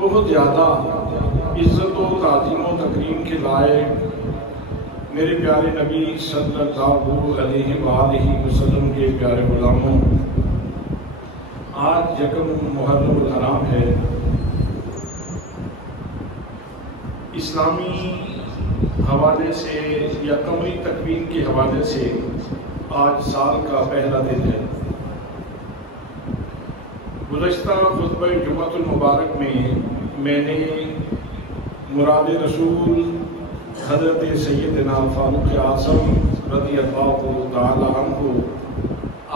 بہت زیادہ عزت و تعظیم و تکریم کے لائق میرے پیارے نبی صلی اللہ علیہ وآلہ وسلم کے پیارے غلاموں، آج یکم محرم الحرام ہے۔ اسلامی حوالے سے یا قمری تکوین کے حوالے سے آج سال کا پہلا دن ہے۔ گزشتہ خطبہ جمعۃ المبارک میں نے مراد رسول حضرت سیدنا فاروق اعظم رضی اللہ تعالی عنہ،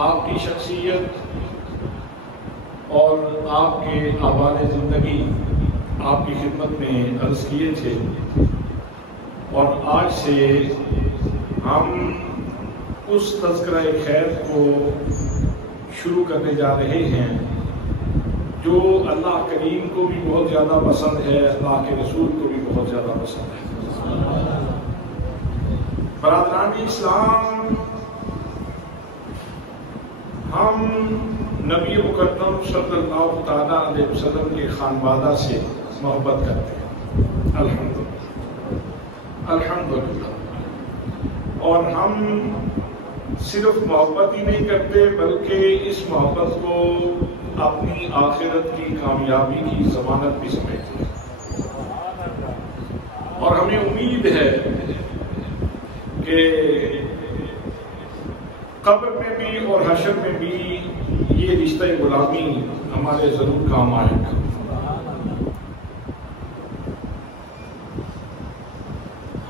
آپ کی شخصیت اور آپ کے احوال زندگی آپ کی خدمت میں عرض کیے تھے، اور آج سے ہم اس تذکرہ خیر کو شروع کرنے جا رہے ہیں جو اللہ کریم کو بھی بہت زیادہ پسند ہے، اللہ کے رسول کو بھی بہت زیادہ پسند ہے۔ برادران اسلام، ہم نبی مکرم صلی اللہ تعالیٰ علیہ وسلم کے خانوادہ سے محبت کرتے ہیں، الحمدللہ، اور ہم صرف محبت ہی نہیں کرتے بلکہ اس محبت کو اپنی آخرت کی کامیابی کی ضمانت بھی سمجھتے ہیں، اور ہمیں امید ہے کہ قبر میں بھی اور حشر میں بھی یہ رشتہ غلامی ہمارے ضرور کام آئے گا۔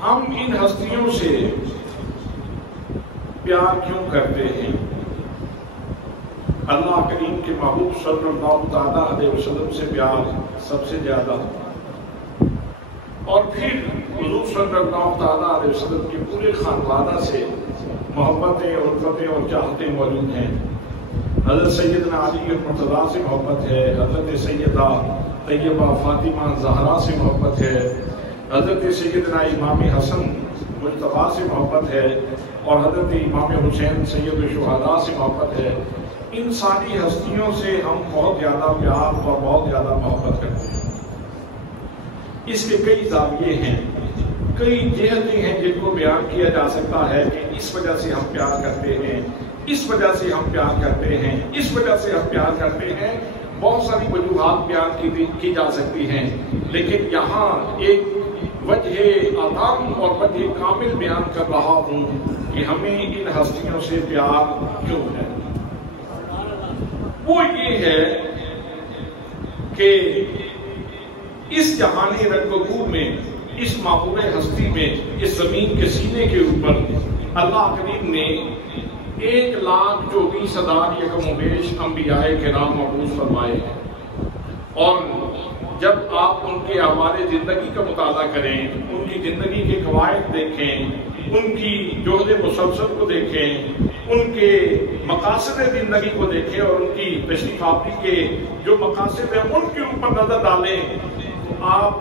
ہم ان ہستیوں سے پیار کیوں کرتے ہیں؟ اللہ کریم کے محبوب صلی اللہ تعالیٰ علیہ وسلم سے پیار سب سے زیادہ، اور پھر حضور صلی اللہ تعالیٰ علیہ وسلم کے پورے خانوادہ سے محبتیں، الفتیں اور چاہتیں موجود ہیں۔ حضرت سیدنا علی مرتضیٰ سے محبت ہے، حضرت سیدہ طیبہ فاطمہ زہرا سے محبت ہے، حضرت سیدنا امام حسن مجتبیٰ سے محبت ہے، اور حضرت امام حسین سید الشہداء سے محبت ہے۔ ان ساری ہستیوں سے ہم بہت زیادہ پیار اور بہت زیادہ محبت کرتے ہیں۔ اس کے کئی زاویے ہیں، کئی جہتیں ہیں جن کو بیان کیا جا سکتا ہے کہ اس وجہ سے ہم پیار کرتے ہیں، اس وجہ سے ہم پیار کرتے ہیں، اس وجہ سے ہم پیار کرتے ہیں۔ بہت ساری وجوہات بیان کی جا سکتی ہیں، لیکن یہاں ایک وجہ عام اور وجہ کامل بیان کر رہا ہوں کہ ہمیں ان ہستیوں سے پیار کیوں ہے۔ وہ یہ ہے کہ اس جہانی رنگ و بو میں، اس معقول ہستی میں، اس زمین کے سینے کے اوپر اللہ کریم نے 1,24,000 یکم و بیش انبیاء کرام مبعوث فرمائے ہیں، اور جب آپ ان کے احوال زندگی کا مطالعہ کریں، ان کی زندگی کے قواعد دیکھیں، ان کی جہد مسلسل کو دیکھیں، ان کے مقاصد زندگی کو دیکھیں اور ان کی تشریف آوری کے جو مقاصد ہیں ان کے اوپر نظر ڈالیں، تو آپ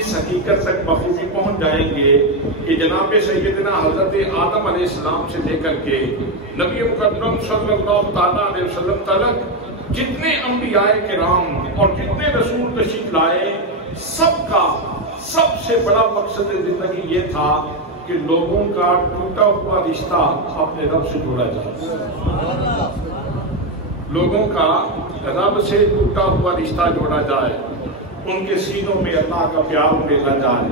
اس حقیقت تک بخوبی پہنچ جائیں گے کہ جناب سیدنا حضرت آدم علیہ السلام سے لے کر کے نبی مقدم صلی اللہ تعالیٰ علیہ وسلم تک جتنے انبیاء کرام اور جتنے رسول تشریف لائے، سب کا سب سے بڑا مقصد زندگی یہ تھا کہ لوگوں کا ٹوٹا ہوا رشتہ اپنے رب سے جوڑا جائے، لوگوں کا رب سے ٹوٹا ہوا رشتہ جوڑا جائے، ان کے سینوں میں اللہ کا پیار بھیجا جائے،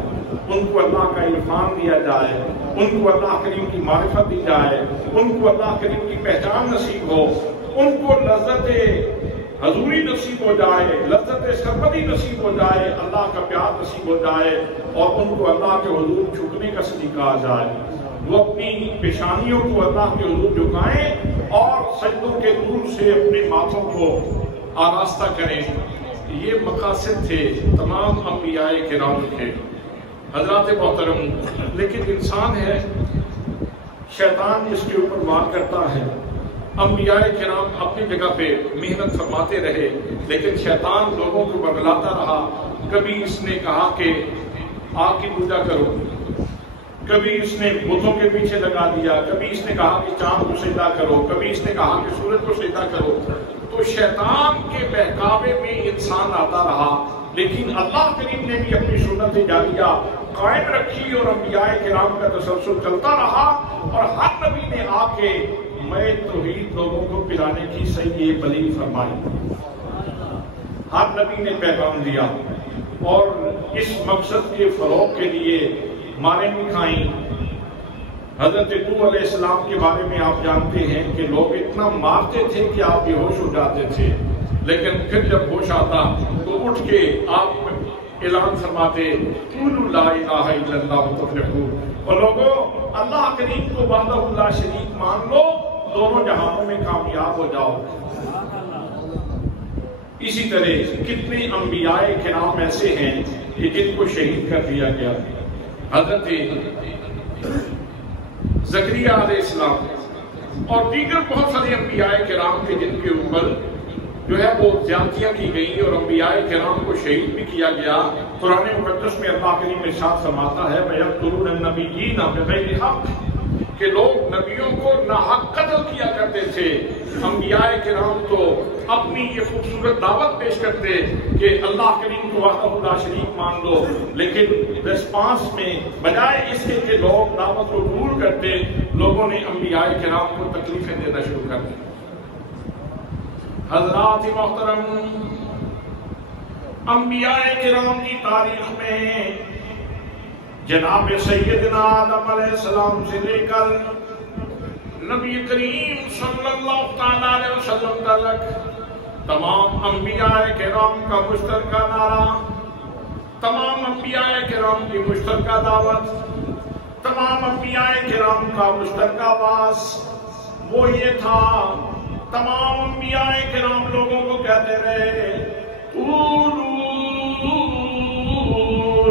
ان کو اللہ کا ایمان دیا جائے، ان کو اللہ کریم کی معرفت دی جائے، ان کو اللہ کریم کی پہچان نصیب ہو، ان کو لذت حضوری نصیب ہو جائے، لذت سرمدی نصیب ہو جائے، اللہ کا پیار نصیب ہو جائے، اور ان کو اللہ کے حضور جھکنے کا سلیقہ آ جائے، وہ اپنی پیشانیوں کو اللہ کے حضور جھکائیں اور سجدوں کے دور سے اپنے ماتھوں کو آراستہ کریں۔ یہ مقاصد تھے تمام انبیاء کرام کے۔ حضرات محترم، لیکن انسان ہے، شیطان جس کے اوپر وار کرتا ہے۔ انبیاء کرام اپنی جگہ پہ محنت فرماتے رہے، لیکن شیطان لوگوں کو بغلاتا رہا۔ کبھی اس نے کہا کہ آگ کی پوجا کرو، کبھی اس نے بتوں کے پیچھے لگا دیا، کبھی اس نے کہا کہ چاند کو سجدہ کرو، کبھی اس نے کہا کہ سورج کو سجدہ کرو۔ تو شیطان کے بہکاوے میں انسان آتا رہا، لیکن اللہ کریم نے بھی اپنی سنت جاریہ قائم رکھی اور انبیاء کرام کا تسلسل چلتا رہا، اور ہر نبی نے آ کے میں توحید لوگوں کو پلانے کی صحیح بلیغ فرمائی، ہر نبی نے پیغام دیا، اور اس مقصد کے فروغ کے لیے ماریں بھی کھائیں۔ حضرت نوح علیہ السلام کے بارے میں آپ جانتے ہیں کہ لوگ اتنا مارتے تھے کہ آپ بے ہوش ہو جاتے تھے، لیکن پھر جب ہوش آتا تو اٹھ کے آپ اعلان فرماتے قولوا لا الہ الا اللہ تفلحون، اور لوگوں اللہ کریم کو وحدہ لا شریک مان لو، دونوں جہانوں میں کامیاب ہو جاؤ۔ اسی طرح کتنے انبیاء کرام ایسے ہیں کہ جن کو شہید کر دیا گیا۔ حضرت زکریا علیہ السلام اور دیگر بہت سارے انبیاء کرام کے جن کے اوپر جو ہے وہ زیادتیاں کی گئی اور انبیاء کرام کو شہید بھی کیا گیا۔ قرآن مقدس میں اللہ کریم ارشاد فرماتا ہے وَيَقْتُلُونَ النَّبِيِّينَ بِغَيْرِ حَقٍّ، کہ لوگ نبیوں کو ناحق قتل کیا کرتے تھے۔ انبیاء کرام تو اپنی یہ خوبصورت دعوت پیش کرتے کہ اللہ کریم کو وحدہ لا شریک مان لو، لیکن ریسپانس میں بجائے اس کے کہ لوگ دعوت کو قبول کرتے، لوگوں نے انبیاء کرام کو تکلیفیں دینا شروع کر دی۔ حضرات محترم، انبیاء کرام کی تاریخ میں جناب سیدنا آدم علیہ السلام سے لے کر نبی کریم صلی اللہ تعالیٰ علیہ وسلم تک تمام انبیاء کرام کا مشترکہ نعرہ، تمام انبیاء کرام کی مشترکہ دعوت، تمام انبیاء کرام کا مشترکہ باعث وہ یہ تھا، تمام انبیاء کرام لوگوں کو کہتے رہے قولوا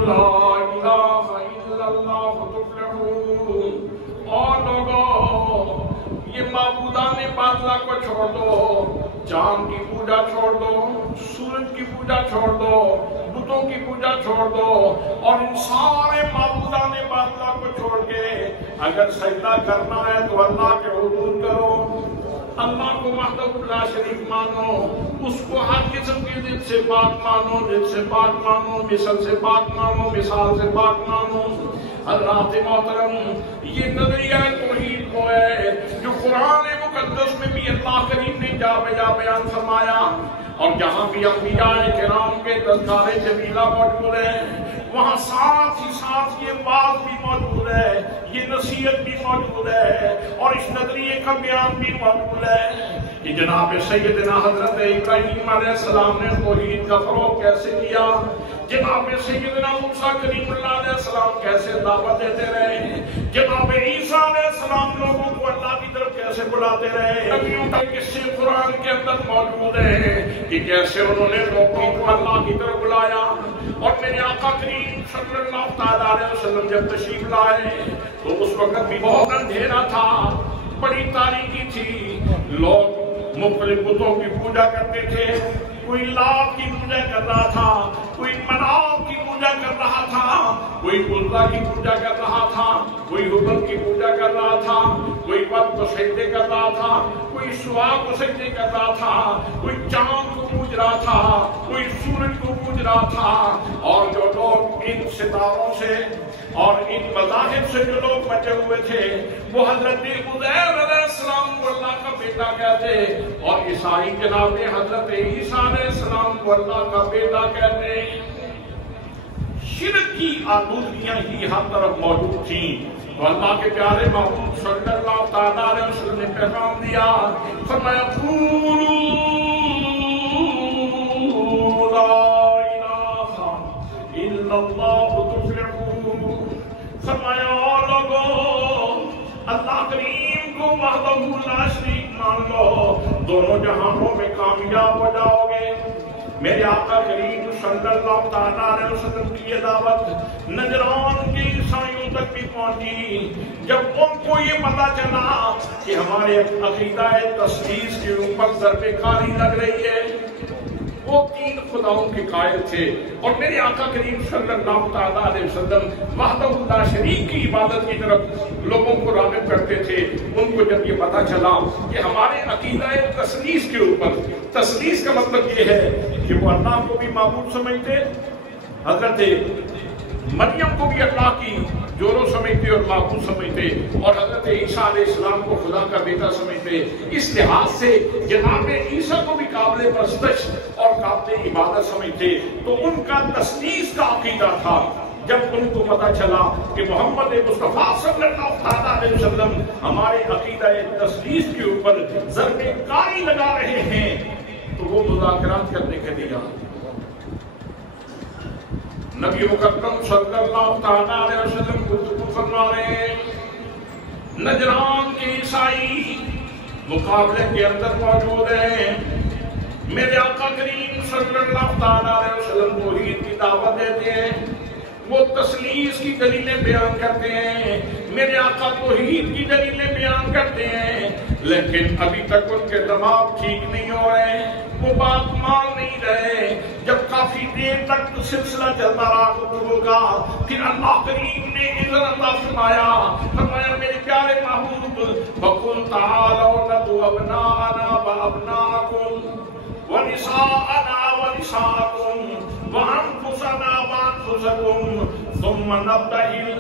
لا الہ الا اللہ تفلحون، اور لوگوں یہ معبودان باطلہ کو چھوڑ دو، چاند کی پوجا چھوڑ دو، سورج کی پوجا چھوڑ دو، بتوں کی پوجا چھوڑ دو، اور ان سارے معبودان باطلہ کو چھوڑ کے اگر سجدہ کرنا ہے تو اللہ کے حضور کرو، اللہ کو وحدہ لا شریک مانو، اس کو ہر قسم کی ضد سے پاک مانو، ضد سے پاک مانو، مثل سے پاک مانو، مثال سے پاک مانو۔ حضرات محترم، یہ نظریہ توحید وہ ہے جو قرآن مقدس میں بھی اللہ کریم نے جا بجا بیان فرمایا، اور جہاں بھی انبیاء کرام کے تذکار جمیلہ موجود ہے، وہاں ساتھ ہی ساتھ یہ بات بھی موجود ہے، یہ نصیحت بھی موجود ہے، اور اس نظریے کا بیان بھی موجود ہے۔ کہ جناب سیدنا حضرت ابراہیم علیہ السلام نے توحید کا فروغ کیسے کیا، جناب سیدنا موسیٰ کریم اللہ علیہ السلام کیسے دعوت دیتے رہے، جناب عیسیٰ علیہ السلام لوگوں کو اللہ کی طرف کیسے بلاتے رہے، نبیوں کا قصے قرآن کے اندر موجود ہے کہ کیسے انہوں نے لوگوں کو اللہ کی طرف بلایا۔ اور میرے آقا کریم صلی اللہ تعالیٰ علیہ وسلم جب تشریف لائے تو اس وقت بھی بہت اندھیرا تھا، بڑی تاریکی تھی، لوگ مختلف بتوں کی پوجا کرتے تھے، کوئی لات کی پوجا کر رہا تھا، کوئی مناؤ کی پوجا کر رہا تھا، کوئی عزا کی پوجا کر رہا تھا، کوئی حبل کی پوجا کر رہا تھا، کوئی وقت کو سجدے کر رہا تھا، کوئی سواگ کو سجدے کر رہا تھا، کوئی چاند کو پوج رہا تھا، کوئی سورج کو پوج رہا تھا۔ اور جو لوگ ان ستاروں سے اور ان مذاہب سے جو لوگ بچے ہوئے تھے وہ حضرت عزیر علیہ السلام کو اللہ کا بیٹا کہتے، اور عیسائی جناب حضرت عیسیٰ علیہ السلام کو اللہ کا بیٹا کہتے۔ شرک کی آلودگیاں ہی ہر طرف موجود تھیں، تو اللہ کے پیارے محبوب صلی اللہ تعالیٰ علیہ وسلم نے پیغام دیا، فرمایا قولوا لا الہ الا اللہ تفلحون، فرمایا لوگو اللہ کریم کو وحدہ لا شریک مان لو، دونوں جہانوں میں کامیاب ہو جاؤ گے۔ میرے آقا کریم صلی اللہ تعالیٰ علیہ وسلم کی یہ دعوت نجران کے عیسائیوں تک بھی پہنچی۔ جب ان کو یہ پتا چلا کہ ہمارے عقیدہ تثلیث کے اوپر ضرب کاری لگ رہی ہے، وہ تین خداؤں کے قائل تھے، اور میرے آقا کریم صلی اللہ تعالیٰ علیہ وسلم وحدہ لا شریک کی عبادت کی طرف لوگوں کو راغب کرتے تھے۔ ان کو جب یہ پتا چلا کہ ہمارے عقیدہ تثلیث کے اوپر، تثلیث کا مطلب یہ ہے کہ وہ اللہ کو بھی معبود سمجھتے، حضرت مریم کو بھی اللہ کی جورو سمجھتے اور معبود سمجھتے، اور حضرت عیسیٰ علیہ السلام کو خدا کا بیٹا سمجھتے۔ اس لحاظ سے جناب عیسیٰ کو بھی قابل پرستش اور قابل عبادت سمجھتے، تو ان کا تثلیث کا عقیدہ تھا۔ جب ان کو پتا چلا کہ محمد مصطفیٰ صلی اللہ علیہ وسلم ہمارے عقیدہ تثلیث کے اوپر ضرب کاری لگا رہے ہیں، تو وہ مذاکرات کرنے کے لیے نبی مکرم صلی اللہ تعالیٰ علیہ وسلم گفتگو فرما رہے ہیں۔ نجران کے عیسائی مقابلے کے اندر موجود ہیں۔ میرے آقا کریم صلی اللہ تعالیٰ علیہ وسلم توحید کی دعوت دیتے ہیں، وہ تثلیث کی دلیلیں بیان کرتے ہیں، میرے آقا توحید کی دلیلیں بیان کرتے ہیں، لیکن ابھی تک ان کے دماغ ٹھیک نہیں ہو رہے، وہ بات مان نہیں رہے۔ جب کافی دیر تک سلسلہ چلتا رہا گفتگو کا، پھر اللہ کریم نے اذن عطا فرمایا میرے پیارے محبوب وَقُلْ تَعَالَوْا نَدْعُ أَبْنَاءَنَا وَأَبْنَاءَكُمْ وَنِسَاءَنَا وَنِسَاءَكُمْ وَأَنفُسَنَا وَأَنفُسَكُمْ ثُمَّ نَبْتَهِلْ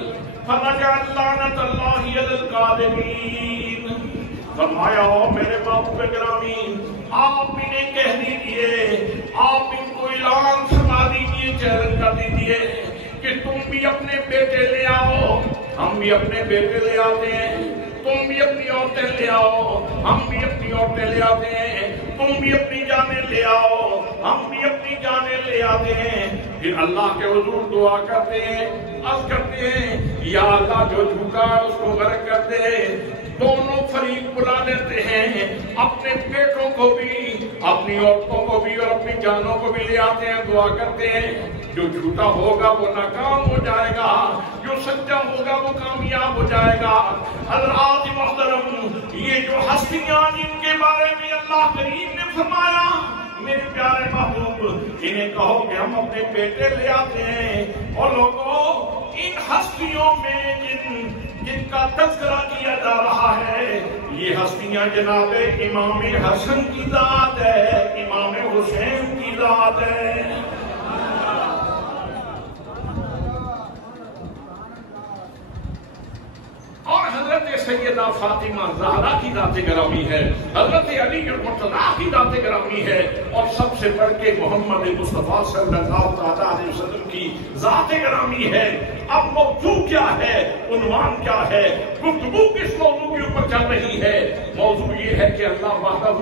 فَنَجْعَلْ لَعْنَتَ اللَّهِ عَلَى الْكَاذِبِينَ۔ فرمایا میرے محبوب گرامی، آپ انہیں کہہ دیجئے، آپ ان کو اعلان فرما دیجئے، چیلنج کر دیجئے کہ تم بھی اپنے بیٹے لے آؤ، ہم بھی اپنے بیٹے لے آتے ہیں، تم بھی اپنی عورتیں لے آؤ، ہم بھی اپنی عورتیں لے آتے ہیں، تم بھی اپنی جانیں لے آؤ، ہم بھی اپنی جانیں لے آتے ہیں۔ پھر اللہ کے حضور دعا کرتے ہیں، عرض کرتے ہیں یا اللہ جو جھوکا ہے اس کو غرق کر دے۔ دونوں فریق بلا لیتے ہیں، اپنے بیٹوں کو بھی، اپنی عورتوں کو بھی اور اپنی جانوں کو بھی لے آتے ہیں، دعا کرتے ہیں جو جھوٹا ہوگا وہ ناکام ہو جائے گا، جو سچا ہوگا وہ کامیاب ہو جائے گا۔ حضرات محترم، یہ جو ہستیاں جن کے بارے میں اللہ کریم نے فرمایا، میرے پیارے محبوب انہیں کہو کہ ہم اپنے بیٹے لے آتے ہیں، اور لوگوں ان ہستیوں میں جن کا تذکرہ کیا جا رہا ہے، یہ ہستیاں جناب امام حسن کی ذات ہے، امام حسین کی ذات ہے۔ اور حضرت سیدہ فاطمہ زہرا کی ذات گرامی ہے، حضرت علی المرتضیٰ کی ذات گرامی ہے، اور سب سے بڑھ کے محمد مصطفیٰ صلی اللہ تعالیٰ علیہ وسلم کی ذات گرامی ہے۔ اب موضوع کیا ہے، عنوان کیا ہے، گفتگو کس موضوع کے اوپر چل رہی ہے؟ موضوع یہ ہے کہ اللہ وحدہ،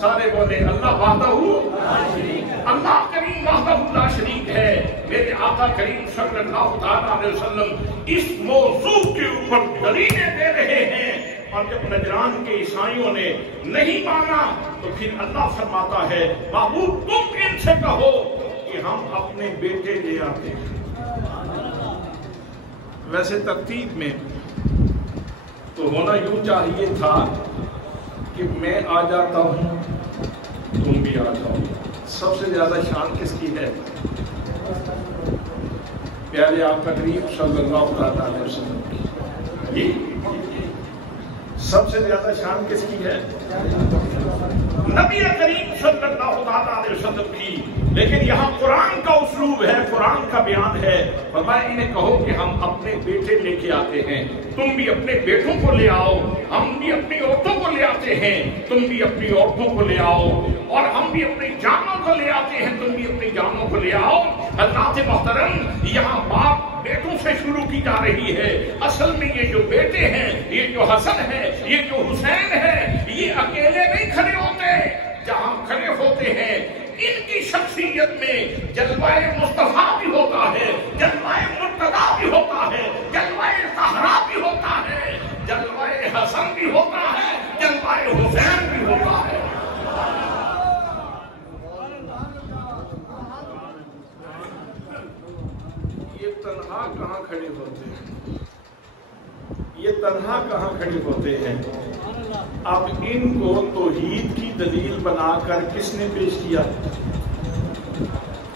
سارے بولے اللہ وحدہ، اللہ کریم وحدہ لا شریک ہے۔ میرے آقا کریم صلی اللہ تعالیٰ علیہ وسلم اس موضوع کے اوپر دلیلیں دے رہے ہیں، اور جب نجران کے عیسائیوں نے نہیں مانا تو پھر اللہ فرماتا ہے محبوب تم ان سے کہو کہ ہم اپنے بیٹے لے آتے ہیں۔ ویسے ترتیب میں تو ہونا یوں چاہیے تھا کہ میں آ جاتا ہوں تم بھی آ جاؤ۔ سب سے زیادہ شان کس کی ہے؟ پیارے آقا کریم صلی اللہ علیہ وسلم کی۔ جی سب سے زیادہ شان کس کی ہے؟ نبی کریم صلی اللہ علیہ وسلم کی۔ لیکن یہاں قرآن کا اسلوب ہے، قرآن کا بیان ہے، فرمایا انہیں کہو کہ ہم اپنے بیٹے لے کے آتے ہیں، تم بھی اپنے بیٹوں کو لے آؤ، ہم بھی اپنی عورتوں کو لے آتے ہیں، تم بھی اپنی عورتوں کو لے آؤ، اور ہم بھی اپنی جانوں کو لے آتے ہیں، تم بھی اپنی جانوں کو لے آؤ۔ حضرات محترم، یہاں باپ بیٹوں سے شروع کی جا رہی ہے۔ اصل میں یہ جو بیٹے ہیں، یہ جو حسن ہے، یہ جو حسین ہے، یہ اکیلے نہیں کھڑے ہوتے، جہاں کھڑے ہوتے ہیں ان کی شخصیت میں جلوہ مصطفیٰ بھی ہوتا ہے، جلوہ مرتضیٰ بھی ہوتا ہے، جلوہ زہرا بھی ہوتا ہے، جلوہ حسن بھی ہوتا ہے، جلوہ حسین بھی ہوتا ہے۔ یہ تنہا کہاں کھڑے ہوتے ہیں؟ یہ تنہا کہاں کھڑے ہوتے ہیں؟ اب ان کو توحید کی دلیل بنا کر کس نے پیش کیا؟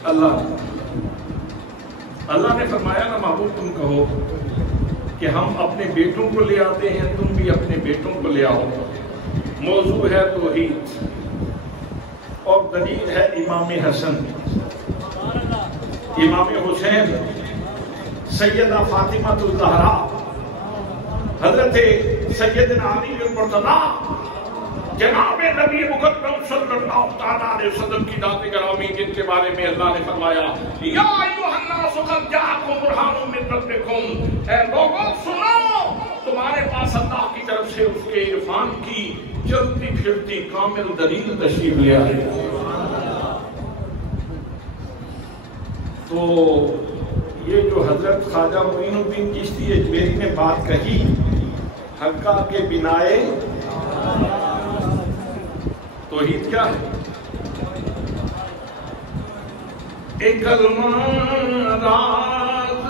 اللہ نے فرمایا نا محبوب تم کہو کہ ہم اپنے بیٹوں کو لے آتے ہیں، تم بھی اپنے بیٹوں کو لے آؤ۔ موضوع ہے توحید، اور دلیل ہے امام حسن، امام حسین، سیدہ فاطمہ الزہرا، حضرت سیدنا علی المرتضیٰ، جناب نبی مقدم صلی اللہ تعالیٰ علیہ وسلم کی ذات گرامی، جن کے بارے میں اللہ نے فرمایا یا ایھا الناس قد جاءکم برہان من ربکم، اے لوگوں سنو، تمہارے پاس اللہ کی طرف سے اس کے عرفان کی چلتی پھرتی کامل دلیل تشریف لے آئی۔ تو یہ جو حضرت خواجہ معین الدین چشتی اجمیری نے بات کہی، حقہ کے بنائے توحید کیا ہے؟ ایک کلمہ راز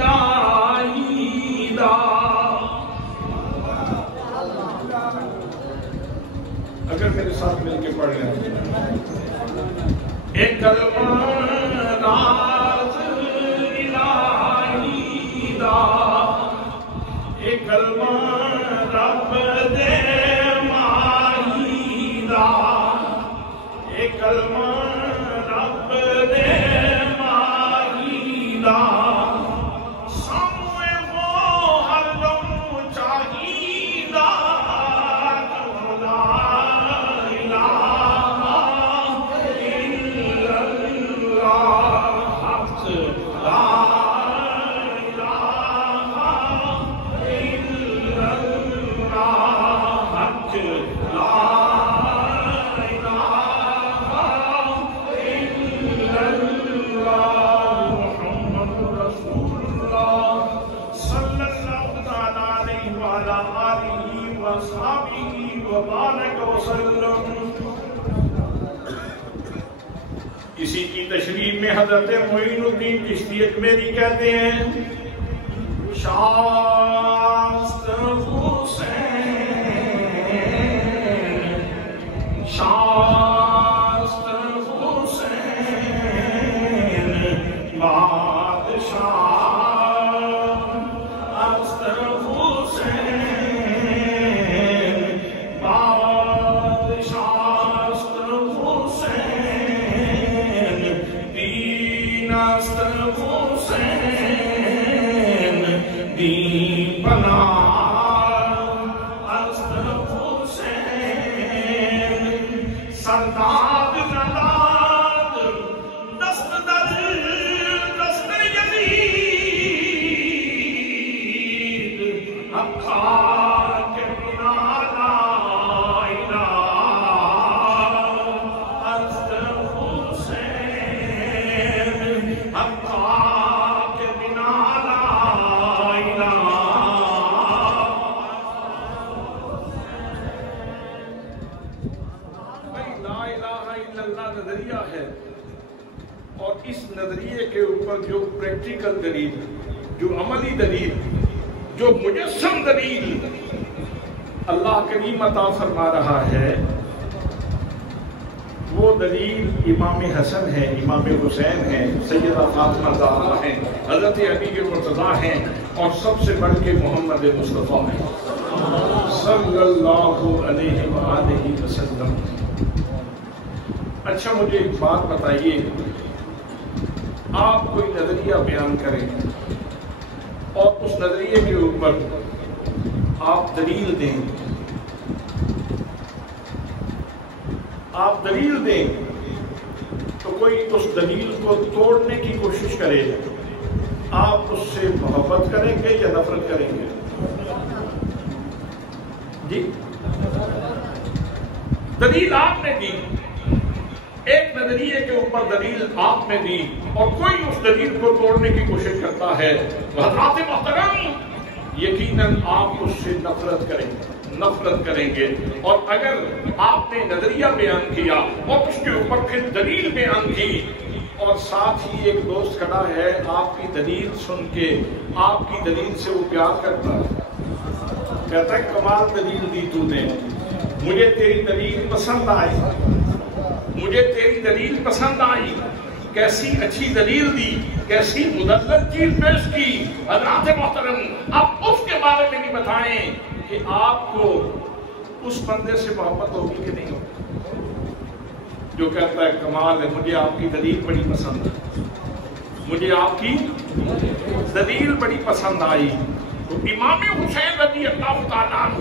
الہی دا، اگر میرے ساتھ مل کے پڑھ لیں، ایک کلمہ راز الہی دا، ایک کلمہ رب دے ماہی دا، ایک کلمہ رب دے ماہی دا، ساموے وہ ہر دم چاہیدہ، لا الہ الا اللہ، حق لا اسی کی تشریح میں حضرت معین الدین چشتی اجمیری کہتے ہیں شاست حسین، شاست حسین بادشاہ، شاست حسین بادشاہ، حسین دین بنا سرداد زنداد دست در دست یزید حقا کے بنا لا الہ حضرت حسین حقا کے بنا لا الہ. نظریہ ہے اور اس نظریے کے اوپر جو پریکٹیکل دلیل، جو عملی دلیل، جو مجسم دلیل اللہ کریم عطا فرما رہا ہے، وہ دلیل امام حسن ہے، امام حسین ہے، سیدہ فاطمہ زہرا ہیں، حضرت علی مرتضیٰ ہیں، اور سب سے بڑھ کے محمد مصطفیٰ ہیں صلی اللہ علیہ وآلہ وسلم. اچھا مجھے ایک بات بتائیے، آپ کوئی نظریہ بیان کریں اور اس نظریے کے اوپر آپ دلیل دیں، تو کوئی اس دلیل کو توڑنے کی کوشش کرے، آپ اس سے محبت کریں گے یا نفرت کریں گے؟ جی دلیل آپ نے دی، ایک نظریے کے اوپر دلیل آپ نے دی، اور کوئی اس دلیل کو توڑنے کی کوشش کرتا ہے، حضرات محترم یقیناً آپ اس سے نفرت کریں گے. اور اگر آپ نے نظریہ بیان کیا اور اس کے اوپر پھر دلیل بیان کی، اور ساتھ ہی ایک دوست کھڑا ہے آپ کی دلیل سن کے آپ کی دلیل سے وہ پیار کرتا ہے، کہتا ہے کمال دلیل دی تو نے، مجھے تیری دلیل پسند آئی، مجھے تیری دلیل پسند آئی، کیسی اچھی دلیل دی، کیسی مدلل چیز پیش کی. حضرات محترم اب اس کے بارے میں بھی بتائیں کہ آپ کو اس بندے سے محبت ہوگی کہ نہیں ہوگی جو کہتا ہے کمال ہے، مجھے آپ کی دلیل بڑی پسند ہے، مجھے آپ کی دلیل بڑی پسند آئی. تو امام حسین رضی اللہ تعالیٰ عنہ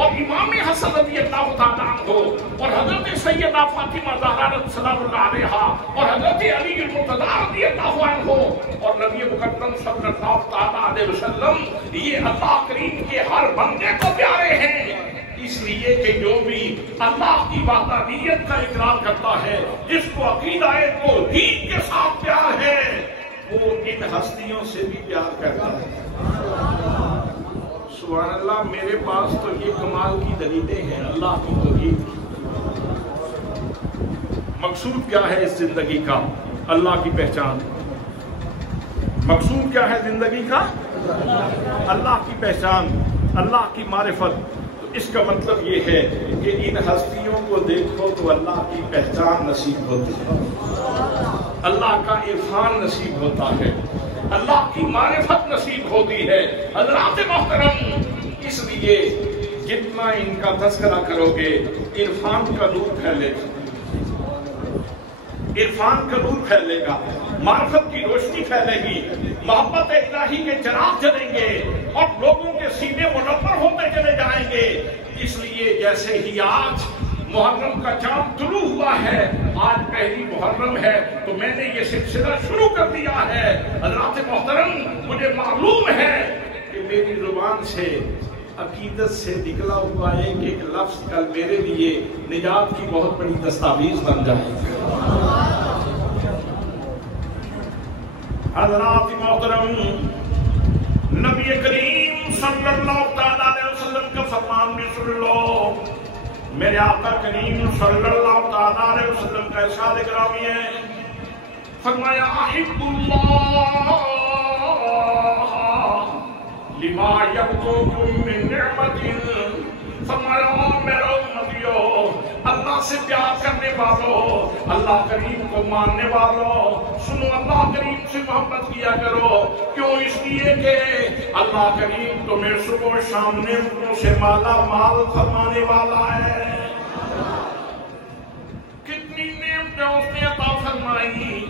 اور امام حسن رضی اللہ تعالیٰ عنہ اور حضرت سیدہ فاطمہ زہرا سلام اللہ علیہا اور حضرت علی مرتضیٰ رضی اللہ عنہ اور نبی مکرم صلی اللہ تعالیٰ علیہ وسلم یہ اللہ کریم کے ہر بندے کو پیارے ہیں، اس لیے کہ جو بھی اللہ کی وحدانیت کا اقرار کرتا ہے، جس کو عقیدہ توحید کے ساتھ پیار ہے، وہ ان ہستیوں سے بھی پیار کرتا ہے. سبحان اللہ، میرے پاس تو یہ کمال کی دلیلیں ہیں اللہ کی توحید کی. مقصود کیا ہے اس زندگی کا؟ اللہ کی پہچان. مقصود کیا ہے زندگی کا؟ اللہ کی پہچان، اللہ کی معرفت. اس کا مطلب یہ ہے کہ ان ہستیوں کو دیکھو تو اللہ کی پہچان نصیب ہوتی ہے، اللہ کا عرفان نصیب ہوتا ہے، اللہ کی معرفت نصیب ہوتی ہے. حضرات محترم اس لیے جتنا ان کا تذکرہ کرو گے عرفان کا نور پھیلے گا، عرفان کا نور پھیلے گا، معرفت کی روشنی پھیلے گی، محبت الہی کے چراغ جلیں گے اور لوگوں کے سینے منور ہوتے چلے جائیں گے. اس لیے جیسے ہی آج محرم کا چاند طلوع ہوا ہے، آج پہلی محرم ہے، تو میں نے یہ سلسلہ شروع کر دیا ہے. حضرات محترم مجھے معلوم ہے کہ میری زبان سے عقیدت سے نکلا ہوا ایک لفظ کل میرے لیے نجات کی بہت بڑی دستاویز بن جائے. حضرات محترم نبی کریم صلی اللہ تعالیٰ علیہ وسلم کا فرمان بھی سن لو. میرے آقا کریم صلی اللہ تعالیٰ علیہ وسلم کا ارشاد گرامی ہے، فرمایا احب اللہ لما یبدوکم من نعمت. فرمایا میرا امتیو، اللہ سے پیار کرنے والوں، اللہ کریم کو ماننے والوں، سنو اللہ کریم سے محبت کیا کرو. کیوں؟ اس لیے کہ اللہ کریم تمہیں صبح و شام نعمتوں سے مالا مال فرمانے والا ہے. کتنی نعمتیں اس نے عطا فرمائی،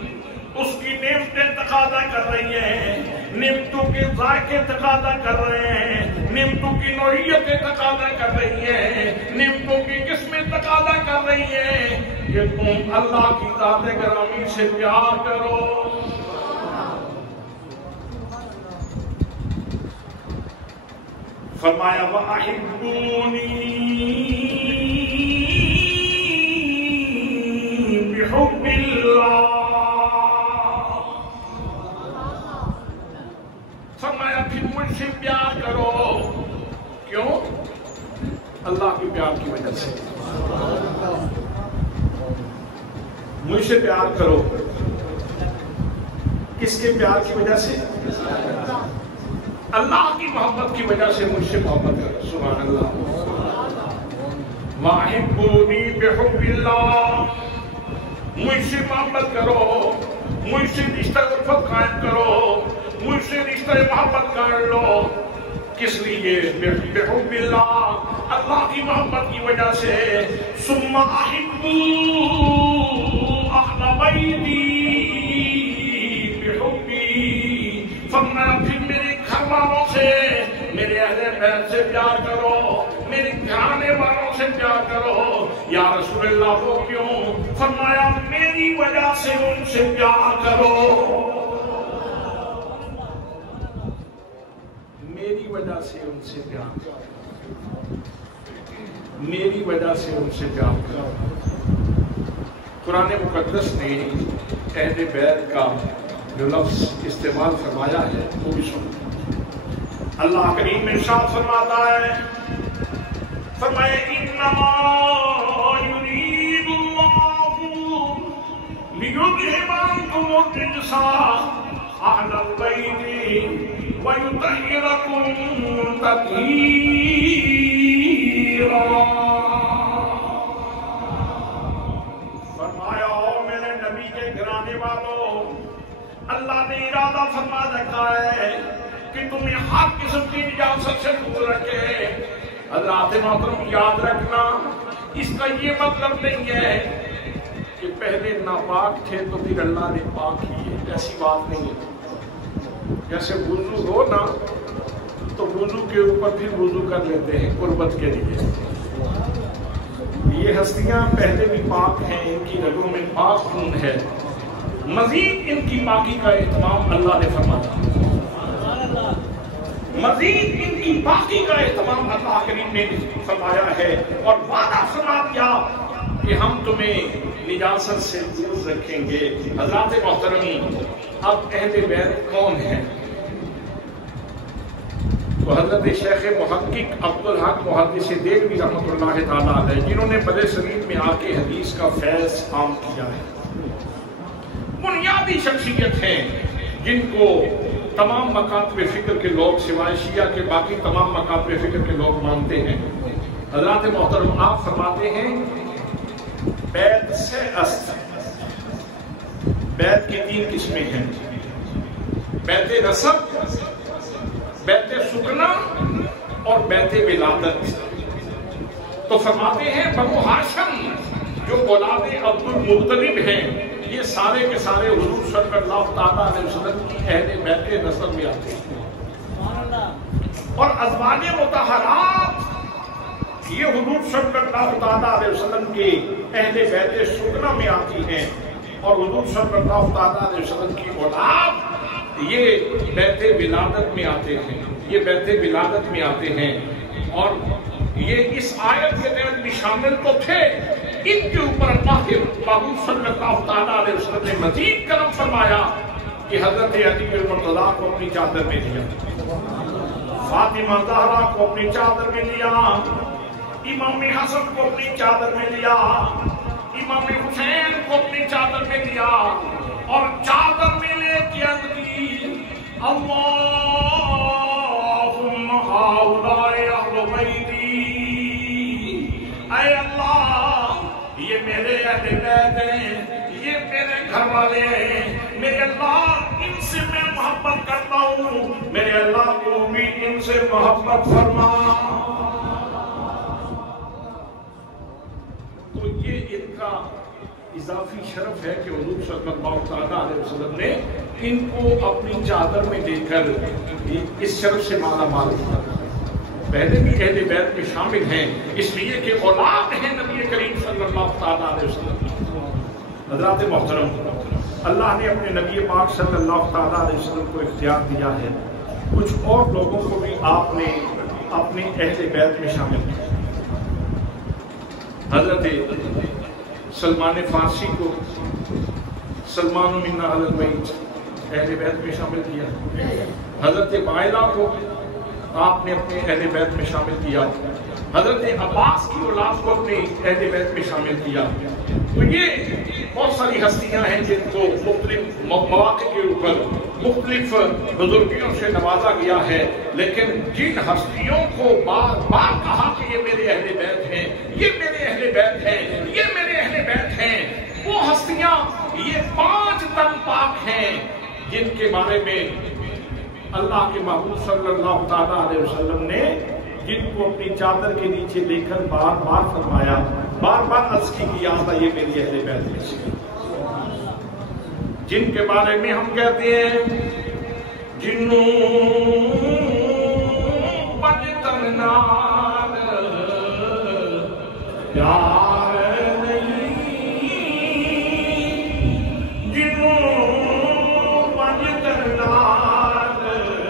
اس کی نعمتیں تقاضا کر رہی ہیں، نعمتوں کے ذائقے تقاضا کر رہے ہیں، نعمتوں کی نوعیتیں تقاضا کر رہی ہیں، نعمتوں کی قسمیں تقاضا کر رہی ہیں. کہ تم اللہ کی ذات گرامی سے پیار کرو. فرمایا وَأَحِبُّونِي بِحُبِّ اللَّهِ. فرمایا پھر مجھ سے پیار کرو. کیوں؟ اللہ کے پیار کی وجہ سے. مجھ سے پیار کرو. کس کے پیار کی وجہ سے؟ اللہ کی محبت کی وجہ سے مجھ سے محبت کرو. سبحان اللہ. وَأَحِبُّونِي بِحُبِّ اللَّهِ. مجھ سے محبت کرو. مجھ سے رشتہ الفت قائم کرو. مجھ سے رشتہ محبت کر لو. کس لیے؟ بِحُبِّ اللَّهِ. اللہ کی محبت کی وجہ سے. ثُمَّ أَحِبُّوا أَهْلَ بَيْتِي بِحُبِّي. فرمایا پھر میرے گھر والوں سے، میرے اہل بیت سے پیار کرو. میرے گھرانے والوں سے پیار کرو. یا رسول اللہ وہ کیوں؟ فرمایا میری وجہ سے ان سے پیار کرو. میری وجہ سے ان سے پیار کرو. میری وجہ سے ان سے پیار کرو. قرآن مقدس نے اہل بیت کا جو لفظ استعمال فرمایا ہے وہ بھی سنو. اللہ کریم ارشاد فرماتا ہے، فرمائے انما یرید اللہ لیذہب عنکم الرجس اہل البیت ویطہرکم تطہیرا. فرمایا او میرے نبی کے گھرانے والوں، اللہ نے ارادہ فرما رکھا ہے کہ تمہیں ہر قسم کی نجاست سے دور رکھے. حضرات محترم یاد رکھنا، اس کا یہ مطلب نہیں ہے کہ پہلے ناپاک تھے تو پھر اللہ نے پاک کیے. ایسی بات نہیں ہے. جیسے وضو ہو نا تو وضو کے اوپر پھر وضو کر لیتے ہیں قربت کے لیے. یہ ہستیاں پہلے بھی پاک ہیں، ان کی رگوں میں پاک خون ہے. مزید ان کی پاکی کا اہتمام اللہ نے فرمایا. مزید ان کی پاکی کا اہتمام اللہ کریم نے فرمایا ہے اور وعدہ فرما دیا کہ ہم تمہیں نجاست سے دور رکھیں گے. حضرات محترم، اب اہل بیت کون ہیں؟ تو حضرت شیخ محقق عبدالحق محدث دہلوی رحمۃ اللہ تعالیٰ علیہ، جنہوں نے بر صغیر میں آ کے حدیث کا فیض عام کیا ہے، بنیادی شخصیت ہیں جن کو تمام مکاتب فکر کے لوگ سوائے شیعہ کے باقی تمام مکاتب فکر کے لوگ مانتے ہیں. حضرات محترم، آپ فرماتے ہیں بیت سے است. بیت کی 3 قسمیں ہیں: بیت نسب، بیت سکنا اور بیت ولادت. تو فرماتے ہیں بنو ہاشم جو اولاد عبد المطلب ہیں، یہ سارے کے سارے حضور صلی اللہ تعالیٰ علیہ وسلم کی اہل بیت نسب میں آتے ہیں. اور ازواج مطہرات یہ حضور صلی اللہ تعالیٰ علیہ وسلم کے اہل بیت سکنا میں آتی ہیں. اور حضور صلی اللہ تعالیٰ علیہ وسلم کی اولاد یہ بیت ولادت میں آتے ہیں. یہ بیت ولادت میں آتے ہیں اور یہ اس آیت کے تحت بھی شامل تو تھے. ان کے اوپر اللہ کے محبوب صلی اللہ تعالیٰ علیہ وسلم نے مزید کرم فرمایا کہ حضرت علی المرتضیٰ کو اپنی چادر میں لیا، فاطمہ زہرا کو اپنی چادر میں لیا، امام حسن کو اپنی چادر میں لیا، امام حسین کو اپنی چادر میں لیا اور چادر میں لے کے عرض کی اللہم ہؤلاء اہل بیتی. اے اللہ، یہ میرے اہل بیت ہیں، یہ میرے گھر والے ہیں. میرے اللہ ان سے میں محبت کرتا ہوں، میرے اللہ کو بھی ان سے محبت فرما. تو یہ ان کا اضافی شرف ہے کہ حضور صلی اللہ تعالیٰ علیہ وسلم نے ان کو اپنی چادر میں لے کر اس شرف سے مالا مال کیا. پہلے بھی اہل بیت میں شامل ہیں، اس لیے کہ اولاد ہیں نبی نبی کریم صلی اللہ تعالیٰ علیہ وسلم. حضرات محترم، اللہ نے اپنے نبی پاک صلی اللہ تعالیٰ علیہ وسلم کو اختیار دیا ہے کچھ اور لوگوں کو بھی آپ نے اپنے اہل بیت میں شامل کیا. حضرت سلمان فارسی کو سلمان منا اہل البیت اہل بیت میں شامل کیا. حضرت بائلہ کو آپ نے اپنے اہل بیت میں شامل کیا. حضرت عباس کی اولاد کو اپنے اہل بیت میں شامل کیا. تو یہ بہت ساری ہستیاں ہیں جن کو مختلف مواقع کے اوپر مختلف بزرگیوں سے نوازا گیا ہے، لیکن جن ہستیوں کو بار بار کہا کہ یہ میرے اہل بیت ہیں، یہ میرے اہل بیت ہیں، یہ میرے اہل بیت ہیں، وہ ہستیاں یہ 5 تن پاک ہیں جن کے بارے میں اللہ کے محبوب صلی اللہ تعالیٰ علیہ وسلم نے جن کو اپنی چادر کے نیچے لے کر بار بار فرمایا، بار بار عرض کی کہ آتا یہ میری اہل بیت ہے، جن کے بارے میں ہم کہتے ہیں جنوں پجتنان پیار نہیں، جنوں پجتنان پیار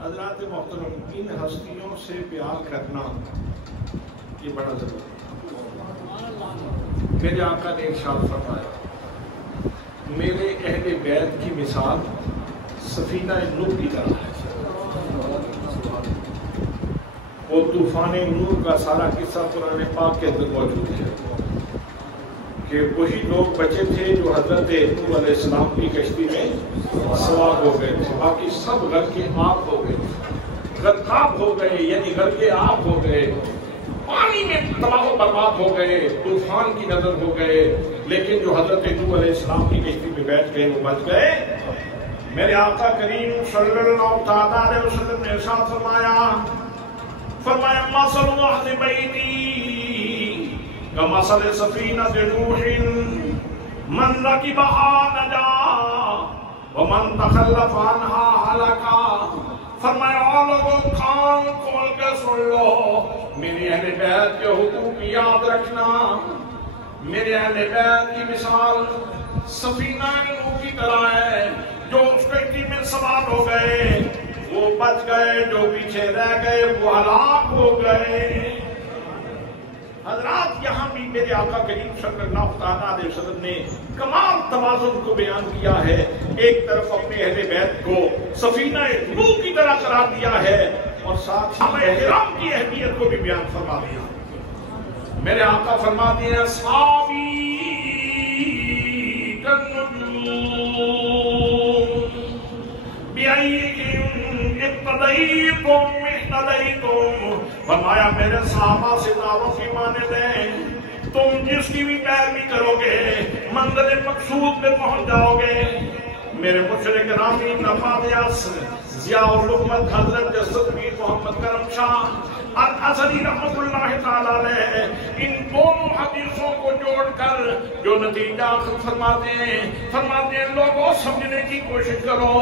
حضرات محترم، ان ہستیوں سے پیار کرنا یہ بڑا ضروری ہے. میرے آقا نے ارشاد فرمایا میرے اہل بیت کی مثال سفینہ نوح کی طرح ہے. وہ طوفان نوح کا سارا قصہ قرآن پاک کے اندر موجود ہے کہ وہی لوگ بچے تھے جو حضرت نوح علیہ السلام کی کشتی میں سوار ہو گئے تھے، باقی سب غرقے آب ہو گئے، غرقاب ہو گئے، یعنی غرقے آب ہو گئے، پانی میں تباہ و برباد ہو گئے، طوفان کی نظر ہو گئے. لیکن جو حضرت نوح علیہ السلام کی کشتی میں بیٹھ گئے وہ بچ گئے. میرے آقا کریم صلی اللہ تعالیٰ علیہ وسلم نے ارشاد فرمایا مثل اہل بیتی کمثل سفینۃ نوح من رکبها نجا ومن تخلف عنها ہلکا. فرمایا اور لوگوں کان کھول کے سن لو، میرے اہل بیت کے حقوق یاد رکھنا. میرے اہل بیت کی مثال سفینہ نوح کی طرح ہے. جو اس کشتی میں سوار ہو گئے وہ بچ گئے، جو پیچھے رہ گئے وہ ہلاک ہو گئے. حضرات یہاں بھی میرے آقا کریم صلی اللہ تعالیٰ علیہ وسلم نے کمال توازن کو بیان کیا ہے. ایک طرف اپنے اہل بیت کو سفینہ نوح کی طرح قرار دیا ہے اور ساتھ ہی احترام کی اہمیت کو بھی بیان فرما دیا. میرے آقا فرماتے ہیں صحابی فرمایا میرے صحابہ ستاروں کی مانند ہیں، تم جس کی بھی پیروی کرو گے منزل مقصود پہ پہنچ جاؤ گے. میرے مشرق رامی نفاذ ضیاء الامت حضرت جسد پیر محمد کرم شاہ الازہری رحمۃ اللہ تعالیٰ علیہ ان دونوں حدیثوں کو جوڑ کر جو نتیجہ فرماتے ہیں لوگوں سمجھنے کی کوشش کرو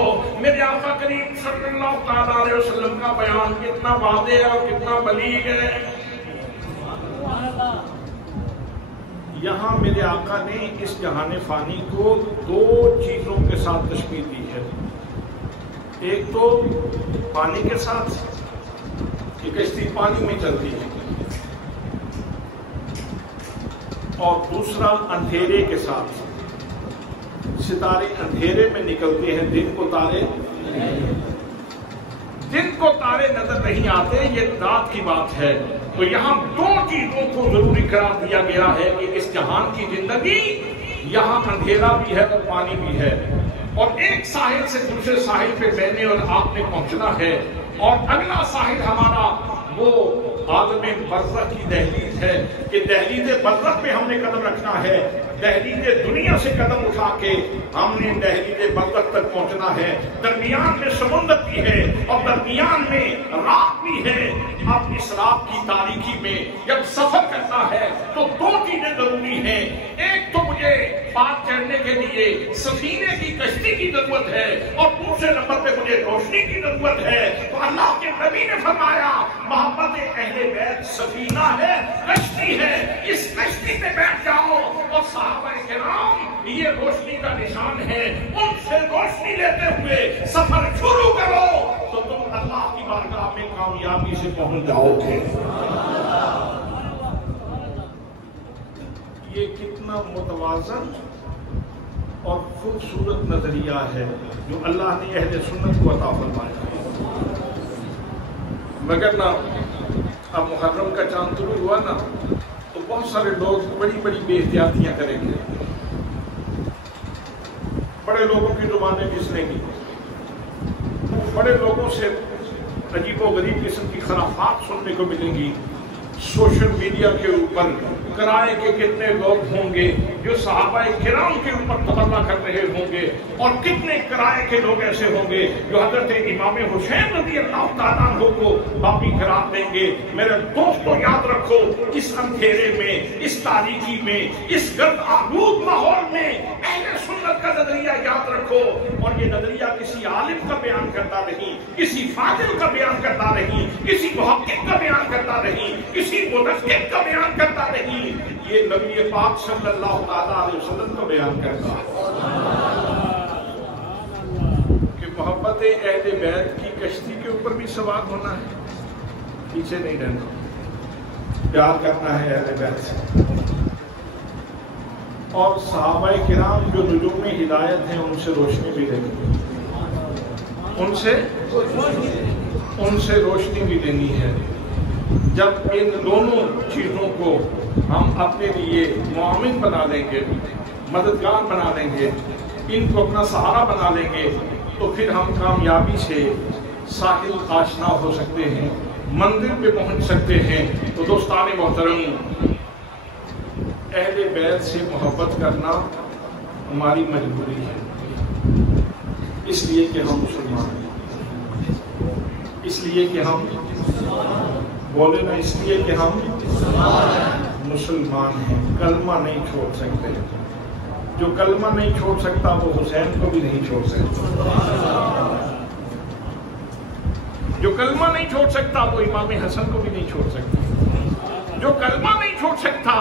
میرے آقا کریم صلی اللہ تعالیٰ علیہ وسلم کا بیان کتنا واضح ہے اور کتنا بلیغ ہے۔ یہاں میرے آقا نے اس جہان فانی کو دو چیزوں کے ساتھ تشبیہ دی ہے، ایک تو پانی کے ساتھ کہ کشتی پانی میں چلتی ہے، اور دوسرا اندھیرے کے ساتھ، ستارے اندھیرے میں نکلتے ہیں، دن کو تارے نظر نہیں آتے، یہ رات کی بات ہے۔ تو یہاں دو چیزوں کو ضروری قرار دیا گیا ہے کہ اس جہان کی زندگی یہاں اندھیرا بھی ہے اور پانی بھی ہے، اور ایک ساحل سے دوسرے ساحل پہ بہنے اور آپ نے پہنچنا ہے، اور اگلا ساحل ہمارا وہ عالم برزخ کی دہلیز ہے کہ دہلیز برزخ پہ ہم نے قدم رکھنا ہے، دہلیز دنیا سے قدم اٹھا کے ہم نے دہلیز برزخ تک پہنچنا ہے۔ درمیان میں سمندر بھی ہے اور درمیان میں رات بھی ہے۔ اب اس رات کی تاریکی میں جب سفر کرنا ہے تو دو چیزیں ضروری ہیں، ایک تو مجھے پار چڑھنے کے لیے سفینے کی کشتی کی ضرورت ہے، اور دوسرے نمبر پہ مجھے روشنی کی ضرورت ہے۔ تو اللہ کے نبی نے فرمایا محبت اہل بیت سفینہ ہے، کشتی ہے، اس کشتی پہ بیٹھ جاؤ، اور صحابہ کرام یہ روشنی کا نشان ہے، ان سے روشنی لیتے ہوئے سفر شروع کرو تو تم اللہ کی بارگاہ میں کامیابی سے پہنچ جاؤ گے۔ یہ کتنا متوازن اور خوبصورت نظریہ ہے جو اللہ نے اہل سنت کو عطا فرمایا۔ مگر نا اب محرم کا چاند طلوع ہوا نا تو بہت سارے لوگ بڑی بڑی بے احتیاطیاں کریں گے، بڑے لوگوں کی زبانیں گھسنے کی، بڑے لوگوں سے عجیب و غریب قسم کی خرافات سننے کو ملیں گی۔ سوشل میڈیا کے اوپر کرائے کے کتنے لوگ ہوں گے جو صحابہ کرام کے اوپر تبرہ کر رہے ہوں گے، اور کتنے کرائے کے لوگ ایسے ہوں گے جو حضرت امام حسین رضی اللہ تعالیٰ عنہ کو باقی قرار دیں گے۔ میرے دوستو یاد رکھو، اس اندھیرے میں، اس تاریکی میں، اس گرد آلود ماحول میں اہل سنت کا نظریہ یاد رکھو، اور یہ نظریہ کسی عالم کا بیان کرتا نہیں، کسی فاضل کا بیان کرتا نہیں، کسی محقق کا بیان کرتا نہیں، کسی مدقق کا بیان کرتا نہیں، یہ نبی پاک صلی اللہ تعالیٰ علیہ وسلم کا بیان کرتا کہ محبت اہل بیت کی کشتی کے اوپر بھی سوار ہونا ہے، پیچھے نہیں رہنا، پیار کرنا ہے اہل بیت سے، اور صحابہ کرام جو نجوم ہدایت ہیں ان سے روشنی بھی لینی ہے، ان سے روشنی بھی لینی ہے۔ جب ان دونوں چیزوں کو ہم اپنے لیے معاون بنا لیں گے، مددگار بنا لیں گے، ان کو اپنا سہارا بنا لیں گے، تو پھر ہم کامیابی سے ساحل آشنا ہو سکتے ہیں، منزل پہ پہنچ سکتے ہیں۔ تو دوستان محترم، اہل بیت سے محبت کرنا ہماری مجبوری ہے، اس لیے کہ ہم مسلمان ہیں، اس لیے کہ ہم بولے نا، اس لیے کہ ہم مسلمان ہیں، کلمہ نہیں چھوڑ سکتے۔ جو کلمہ نہیں چھوڑ سکتا وہ حسین کو بھی نہیں چھوڑ سکتا، جو کلمہ نہیں چھوڑ سکتا وہ امام حسن کو بھی نہیں چھوڑ سکتا، جو کلمہ نہیں چھوڑ سکتا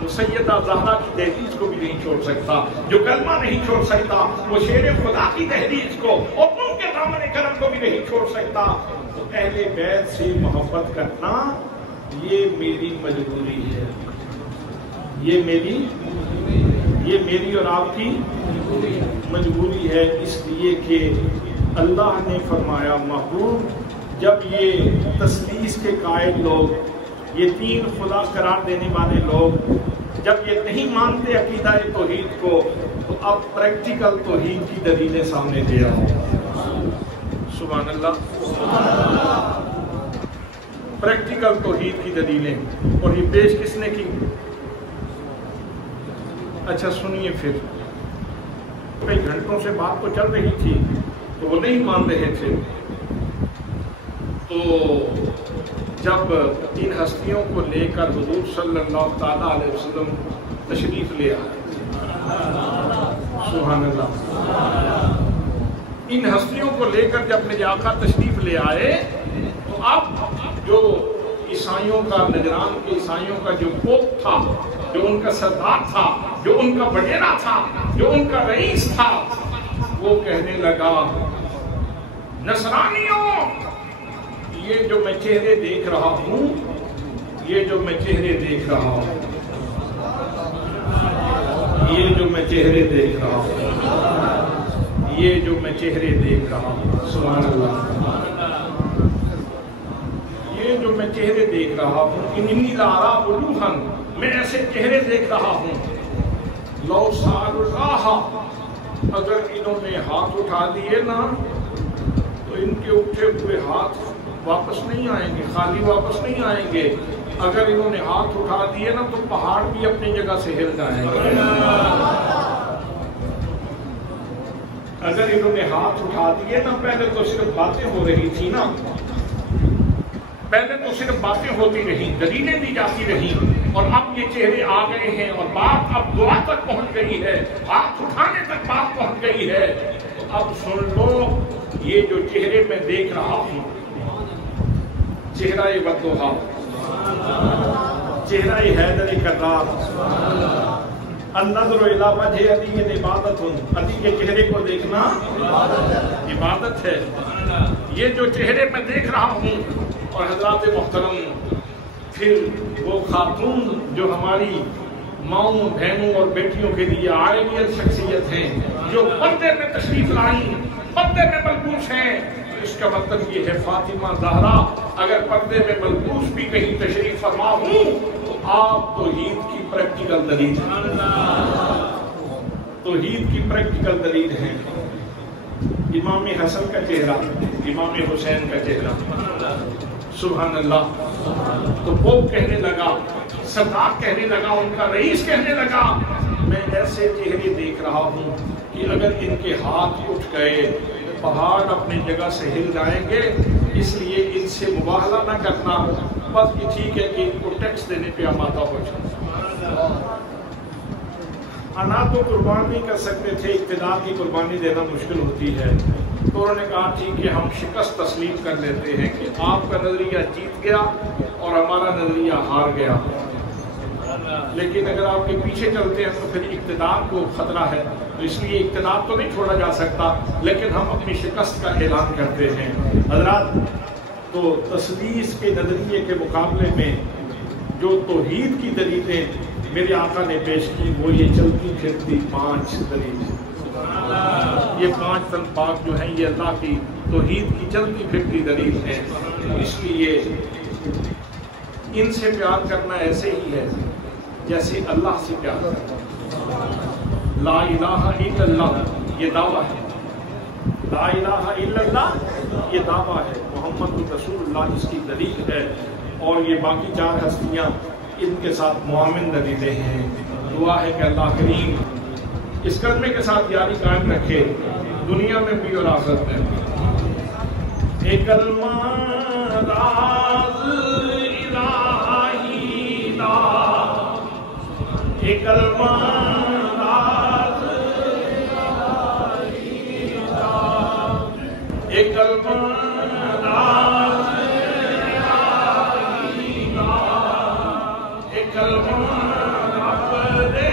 وہ سیدہ زہرا کی دہلیز کو بھی نہیں چھوڑ سکتا، جو کلمہ نہیں چھوڑ سکتا وہ شیر خدا کی دہلیز کو اور ان کے دامن کرم کو بھی نہیں چھوڑ سکتا۔ تو اہل بیت سے محبت کرنا یہ میری مجبوری ہے، یہ میری اور آپ کی مجبوری ہے، اس لیے کہ اللہ نے فرمایا محبوب جب یہ تثلیث کے قائل لوگ، یہ تین خدا قرار دینے والے لوگ جب یہ نہیں مانتے عقیدہ توحید کو، تو اب پریکٹیکل توحید کی دلیلیں سامنے دے رہا ہوں۔ سبحان اللہ، پریکٹیکل توحید کی دلیلیں، اور یہ پیش کس نے کی؟ اچھا سنیے، پھر کئی گھنٹوں سے بات تو چل رہی تھی تو وہ نہیں مان رہے تھے، تو جب ان ہستیوں کو لے کر حضور صلی اللہ تعالیٰ علیہ وسلم تشریف لے آئے، سبحان اللہ، ان ہستیوں کو لے کر جب میرے آقا تشریف لے آئے تو اب جو عیسائیوں کا، نجران کے عیسائیوں کا جو پوپ تھا، جو ان کا سردار تھا، جو ان کا وڈیرا تھا، جو ان کا رئیس تھا، وہ کہنے لگا نصرانیوں، یہ جو میں چہرے دیکھ رہا ہوں، یہ جو میں چہرے دیکھ رہا ہوں، یہ جو میں چہرے دیکھ رہا ہوں، یہ جو میں چہرے دیکھ رہا ہوں، سبحان اللہ، یہ جو میں چہرے دیکھ رہا ہوں، انی لارا وجوہن، میں ایسے چہرے دیکھ رہا ہوں، لو سال اللہ، اگر انہوں نے ہاتھ اٹھا دیے نا تو ان کے اٹھے ہوئے ہاتھ واپس نہیں آئیں گے، خالی واپس نہیں آئیں گے، اگر انہوں نے ہاتھ اٹھا دیے نا تو پہاڑ بھی اپنی جگہ سے ہل جائیں گے، اگر انہوں نے ہاتھ اٹھا دیے نا، پہلے تو صرف باتیں ہو رہی تھی نا، پہلے تو صرف باتیں ہوتی رہی، دلیلیں دی جاتی رہی، اور اب یہ چہرے آ گئے ہیں اور بات اب دعا تک پہنچ گئی ہے، ہاتھ اٹھانے تک بات پہنچ گئی ہے، تو اب سن لو، یہ جو چہرے میں دیکھ رہا ہوں، چہرہ وضحا، چہرہ حیدر کرار، النظر الی وجہ علی عبادت، علی کے چہرے کو دیکھنا عبادت ہے، یہ جو چہرے میں دیکھ رہا ہوں۔ اور حضرات محترم، پھر وہ خاتون جو ہماری ماؤں، بہنوں اور بیٹیوں کے لیے آئیڈیل شخصیت ہیں، جو پردے میں تشریف لائیں، پردے میں ملبوس ہیں، اس کا مطلب یہ ہے فاطمہ زہرا اگر پردے میں ملبوس بھی کہیں تشریف فرما ہوں تو آپ توحید کی پریکٹیکل دلیل ہیں، توحید کی پریکٹیکل دلیل ہیں۔ امام حسن کا چہرہ، امام حسین کا چہرہ، سبحان اللہ، تو وہ کہنے لگا، سردار کہنے لگا، ان کا رئیس کہنے لگا، میں ایسے چہرے دیکھ رہا ہوں کہ اگر ان کے ہاتھ اٹھ گئے پہاڑ اپنی جگہ سے ہل جائیں گے، اس لیے ان سے مباہلہ نہ کرنا، بس یہ ٹھیک ہے کہ ان کو ٹیکس دینے پہ آمادہ ہو جائے۔ انا تو قربان نہیں کر سکتے تھے، اقتدار کی قربانی دینا مشکل ہوتی ہے، تو انہوں نے کہا ٹھیک ہے ہم شکست تسلیم کر لیتے ہیں کہ آپ کا نظریہ جیت گیا اور ہمارا نظریہ ہار گیا، لیکن اگر آپ کے پیچھے چلتے ہیں تو پھر اقتدار کو خطرہ ہے، تو اس لیے اقتدار تو نہیں چھوڑا جا سکتا، لیکن ہم اپنی شکست کا اعلان کرتے ہیں۔ حضرات، تو تثلیث کے نظریے کے مقابلے میں جو توحید کی دلیلیں میرے آقا نے پیش کی، وہ یہ چلتی پھرتی 5 دلیلیں، یہ 5 تن پاک جو ہیں، یہ اللہ کی توحید کی چلتی پھرتی دلیل ہیں۔ اس لیے ان سے پیار کرنا ایسے ہی ہے جیسے اللہ سے پیار کرنا۔ لا الہ الا اللہ یہ دعویٰ ہے، لا الہ الا اللہ یہ دعویٰ ہے، محمد رسول اللہ اس کی دلیل ہے، اور یہ باقی 4 ہستیاں ان کے ساتھ معاون دلیلیں ہیں۔ دعا ہے کہ اللہ کریم اس کلمے کے ساتھ یاری قائم رکھے، دنیا میں بھی اور آخرت میں بھی۔ ایک کلمہ راز الہی دا، ایک کلمہ راز الہی دا، ایک کلمہ راز الہی دا، ایک کلمہ رب دے